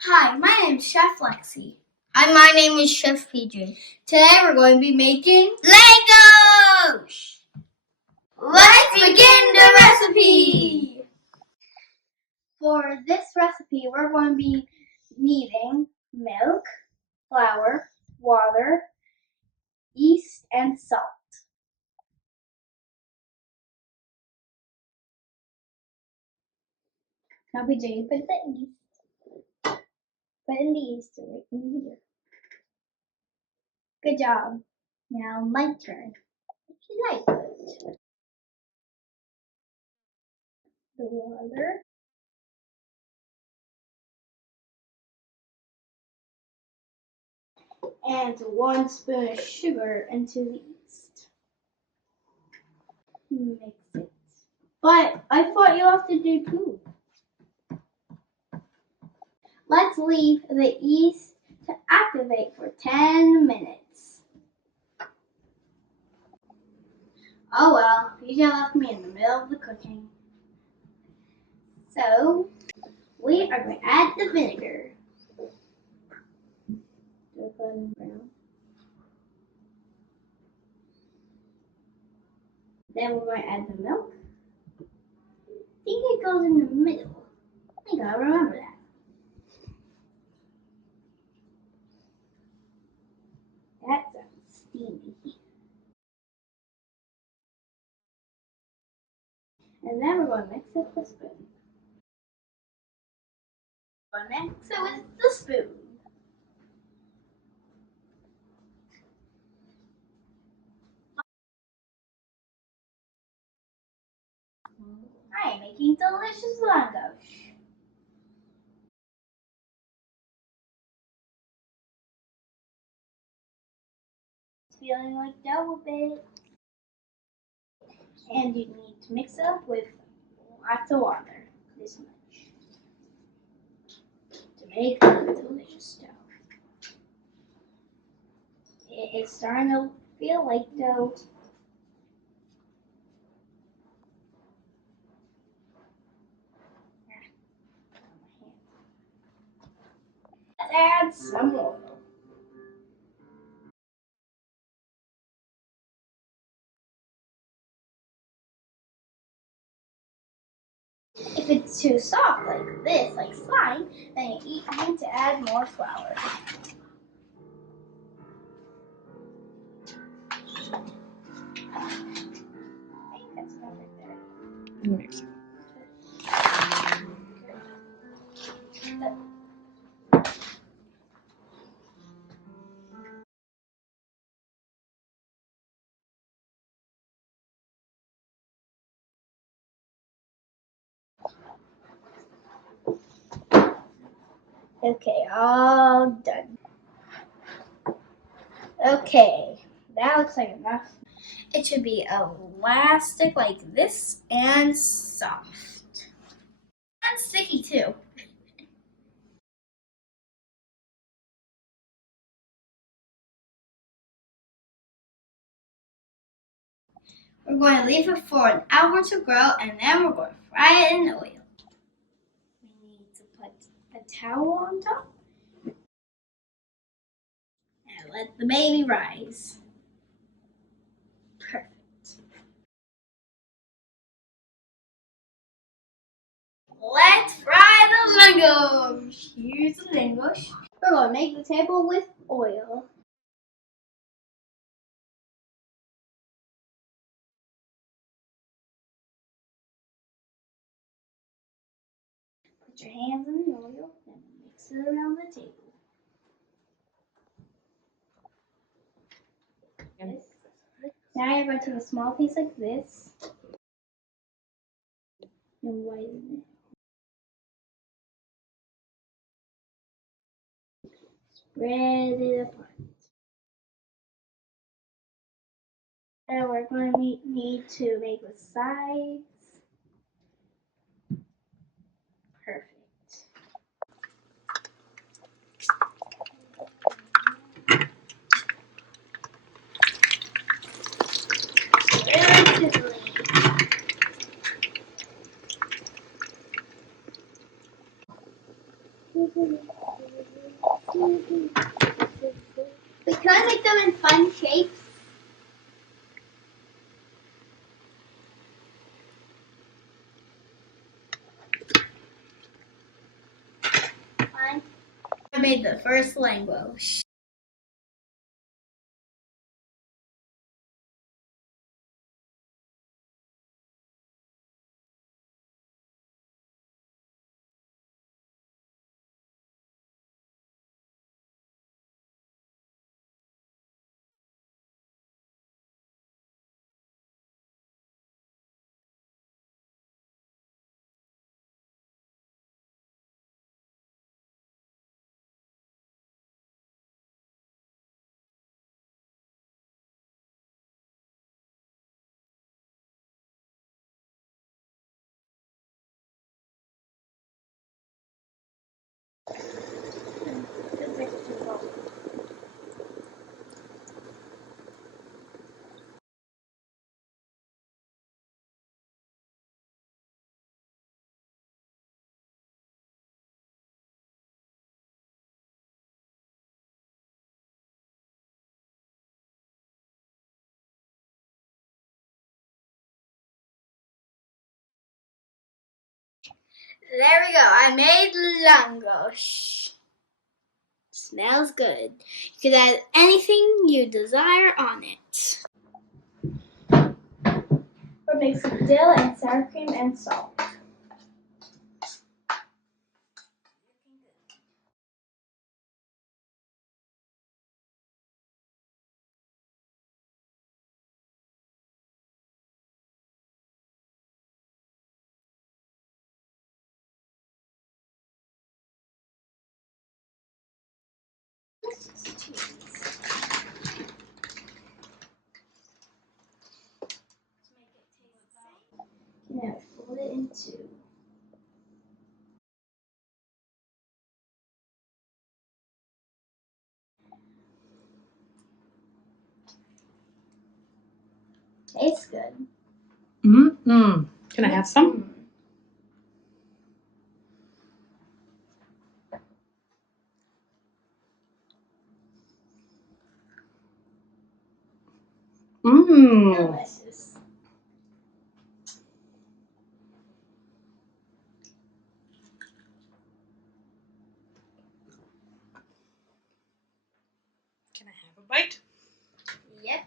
Hi, my name is Chef Lexi. Hi, my name is Chef PJ. Today we're going to be making Langos! Let's begin the recipe! For this recipe, we're going to be needing milk, flour, water, yeast, and salt. Now, PJ, you put the yeast. Put in the yeast right in here. Good job. Now, my turn. If you like it. The water. And 1 spoon of sugar into the yeast. Mix it. But I thought you have to do 2. Let's leave the yeast to activate for 10 minutes. Oh well, PJ left me in the middle of the cooking. So, we are going to add the vinegar. Then we're going to add the milk. I think it goes in the middle. I gotta remember that. That sounds steamy. And then we're going to mix it with a spoon. We're going to mix it with the spoon. I am making delicious langos. It's feeling like dough a bit. And you need to mix it up with lots of water, this much, to make a delicious dough. It is starting to feel like dough. Let's add some oil. If it's too soft like this, like slime, then you need to add more flour. I think that's perfect there. Mix it. Okay, all done. Okay, that looks like enough. It should be elastic like this and soft. And sticky too. We're going to leave it for an hour to grow and then we're going to fry it in oil. We need to put a towel on top and let the baby rise. Perfect. Let's fry the langos. Here's the langos. We're going to make the table with oil. Put your hands in the oil and mix it around the table. Now you're going to take a small piece like this and widen it. Spread it apart. And we're going to need to make the sides. Perfect. Relatively. But can I make them in fun shapes? Fine. I made the first Langos. There we go. I made langos. Smells good. You can add anything you desire on it. Or mix with dill and sour cream and salt. Now fold it in two. Tastes good. Can I have some? Delicious. Can I have a bite? Yep.